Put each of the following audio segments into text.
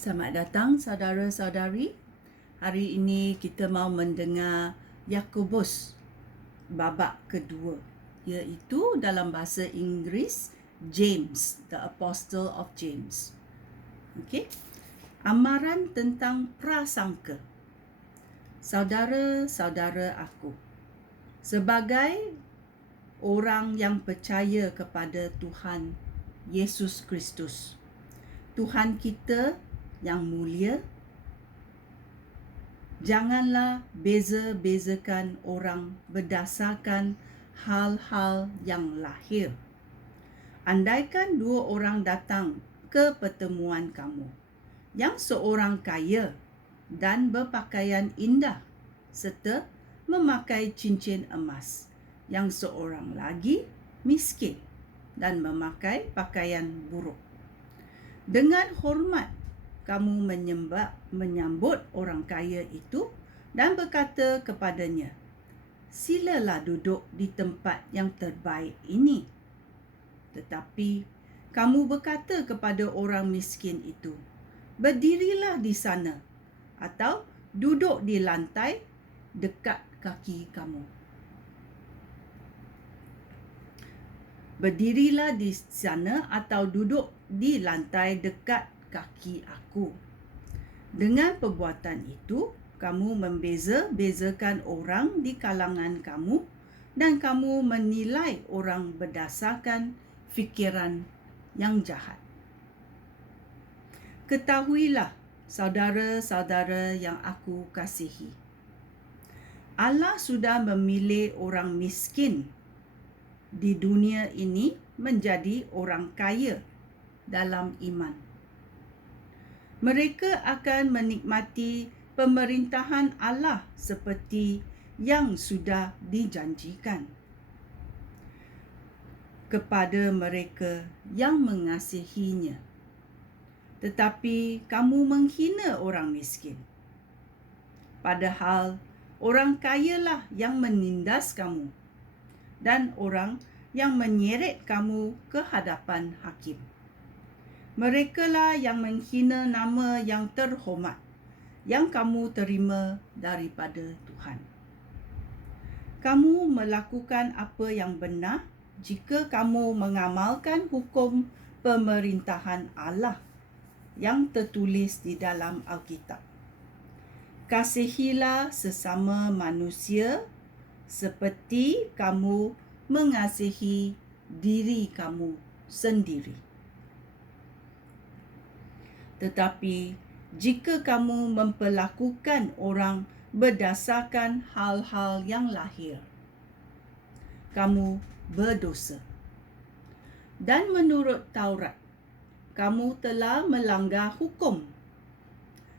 Selamat datang saudara-saudari. Hari ini kita mau mendengar Yakobus babak kedua, iaitu dalam bahasa Inggeris James, the Apostle of James. Okey. Amaran tentang prasangka. Saudara-saudara aku, sebagai orang yang percaya kepada Tuhan Yesus Kristus, Tuhan kita yang mulia, janganlah beza-bezakan orang berdasarkan hal-hal yang lahir. Andaikan dua orang datang ke pertemuan kamu, yang seorang kaya dan berpakaian indah serta memakai cincin emas, yang seorang lagi miskin dan memakai pakaian buruk. Dengan hormat kamu menyambut orang kaya itu dan berkata kepadanya, "Silalah duduk di tempat yang terbaik ini." Tetapi kamu berkata kepada orang miskin itu, "Berdirilah di sana," atau "Duduk di lantai dekat kaki kamu." Berdirilah di sana atau duduk di lantai dekat kaki aku. Dengan perbuatan itu, kamu membeza-bezakan orang di kalangan kamu dan kamu menilai orang berdasarkan fikiran yang jahat. Ketahuilah, saudara-saudara yang aku kasihi, Allah sudah memilih orang miskin di dunia ini menjadi orang kaya dalam iman. Mereka akan menikmati pemerintahan Allah seperti yang sudah dijanjikan kepada mereka yang mengasihinya. Tetapi kamu menghina orang miskin, padahal orang kayalah yang menindas kamu dan orang yang menyeret kamu ke hadapan hakim. Merekalah yang menghina nama yang terhormat yang kamu terima daripada Tuhan. Kamu melakukan apa yang benar jika kamu mengamalkan hukum pemerintahan Allah yang tertulis di dalam Alkitab. Kasihilah sesama manusia seperti kamu mengasihi diri kamu sendiri. Tetapi jika kamu memperlakukan orang berdasarkan hal-hal yang lahir, kamu berdosa. Dan menurut Taurat, kamu telah melanggar hukum.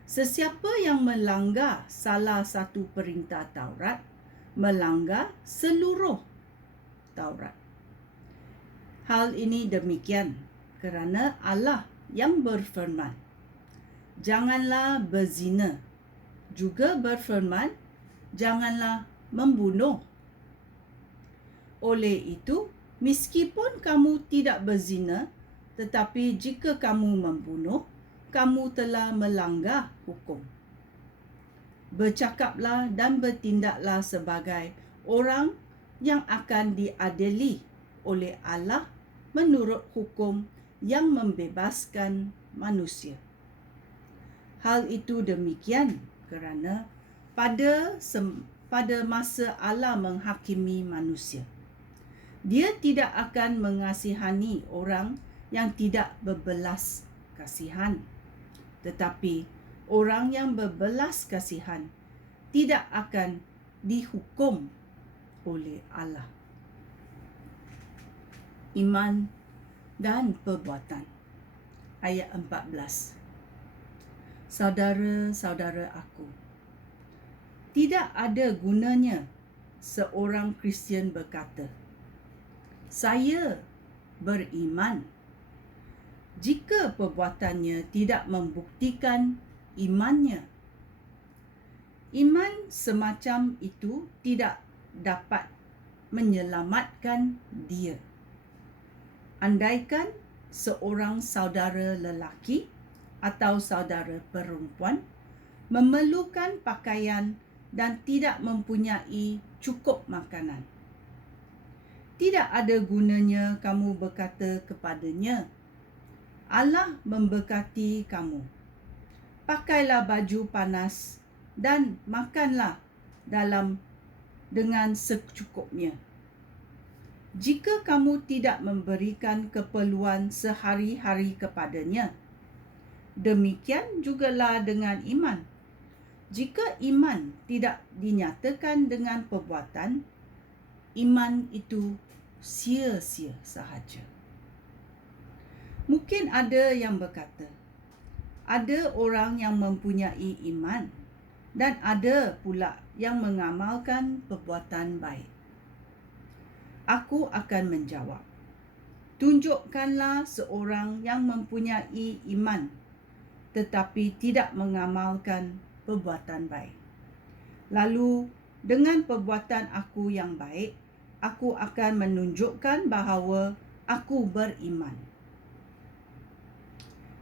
Sesiapa yang melanggar salah satu perintah Taurat, melanggar seluruh Taurat. Hal ini demikian kerana Allah yang berfirman, "Janganlah berzina," juga berfirman, "Janganlah membunuh." Oleh itu, meskipun kamu tidak berzina, tetapi jika kamu membunuh, kamu telah melanggar hukum. Bercakaplah dan bertindaklah sebagai orang yang akan diadili oleh Allah menurut hukum yang membebaskan manusia. Hal itu demikian kerana pada masa Allah menghakimi manusia, Dia tidak akan mengasihani orang yang tidak berbelas kasihan, tetapi orang yang berbelas kasihan tidak akan dihukum oleh Allah. Iman dan perbuatan. Ayat 14. Saudara-saudara aku, tidak ada gunanya seorang Kristian berkata, "Saya beriman," jika perbuatannya tidak membuktikan imannya. Iman semacam itu tidak dapat menyelamatkan dia. Andaikan seorang saudara lelaki atau saudara perempuan memerlukan pakaian dan tidak mempunyai cukup makanan. Tidak ada gunanya kamu berkata kepadanya, Allah memberkati kamu. Pakailah baju panas dan makanlah dengan secukupnya. Jika kamu tidak memberikan keperluan sehari-hari kepadanya, demikian jugalah dengan iman. Jika iman tidak dinyatakan dengan perbuatan, iman itu sia-sia sahaja. Mungkin ada yang berkata, ada orang yang mempunyai iman dan ada pula yang mengamalkan perbuatan baik. Aku akan menjawab, tunjukkanlah seorang yang mempunyai iman tetapi tidak mengamalkan perbuatan baik. Lalu dengan perbuatan aku yang baik, aku akan menunjukkan bahawa aku beriman.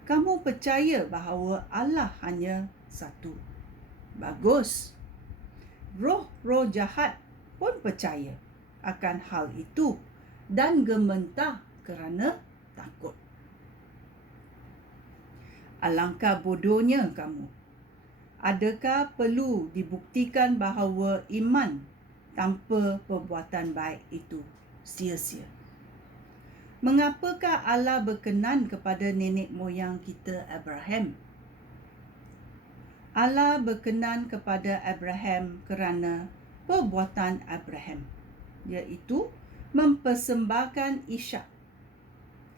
Kamu percaya bahawa Allah hanya satu. Bagus. Roh-roh jahat pun percaya akan hal itu dan gementar kerana takut. Alangkah bodohnya kamu. Adakah perlu dibuktikan bahawa iman tanpa perbuatan baik itu sia-sia? Mengapakah Allah berkenan kepada nenek moyang kita Abraham? Allah berkenan kepada Abraham kerana perbuatan Abraham, iaitu mempersembahkan Ishak,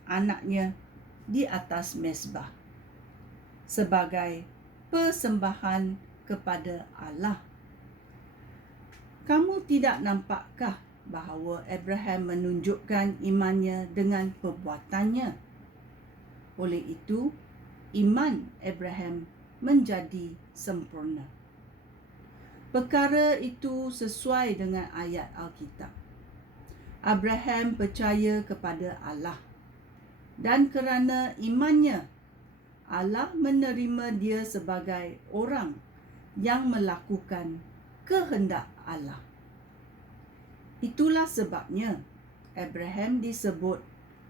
anaknya, di atas mezbah sebagai persembahan kepada Allah. Kamu tidak nampakkah bahawa Abraham menunjukkan imannya dengan perbuatannya? Oleh itu, iman Abraham menjadi sempurna. Perkara itu sesuai dengan ayat Alkitab. Abraham percaya kepada Allah, dan kerana imannya, Allah menerima dia sebagai orang yang melakukan kehendak Allah. Itulah sebabnya Abraham disebut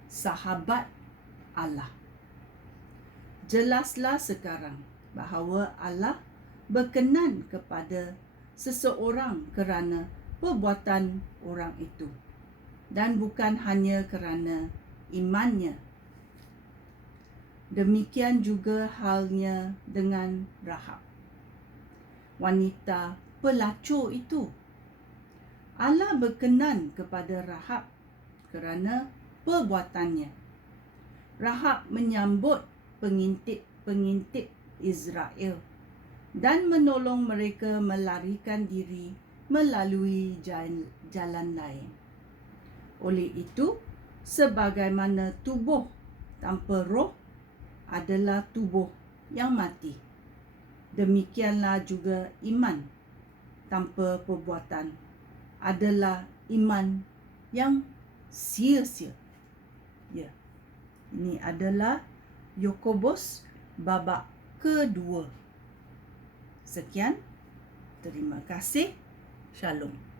sahabat Allah. Jelaslah sekarang bahawa Allah berkenan kepada seseorang kerana perbuatan orang itu dan bukan hanya kerana imannya. Demikian juga halnya dengan Rahab, wanita pelacur itu. Allah berkenan kepada Rahab kerana perbuatannya. Rahab menyambut pengintip Israel dan menolong mereka melarikan diri melalui jalan lain. Oleh itu, sebagaimana tubuh tanpa roh adalah tubuh yang mati, demikianlah juga iman tanpa perbuatan adalah iman yang sia-sia. Ya, ini adalah Yakobus babak kedua. Sekian, terima kasih. Shalom.